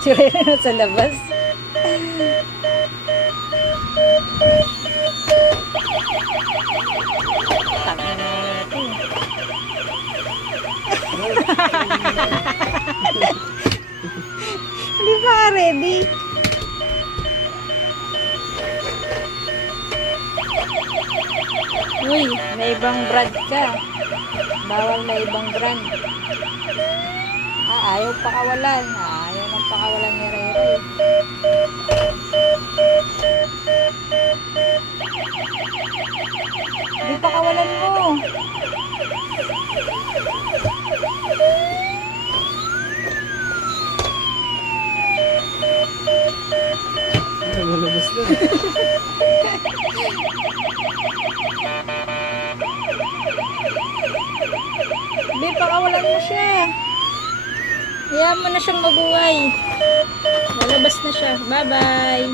Si Rene nasa labas. Tangin na natin. Hindi pa ka ready. Uy, may ibang brand ka. Bawal na ibang brand. Ayaw pakawalan. Ayaw ng pakawalan ni Rere. Di pakawalan mo. Malabas na. Di pakawalan mo siya. Hayaan mo na siyang mabuhay. Lalabas na siya. Bye-bye.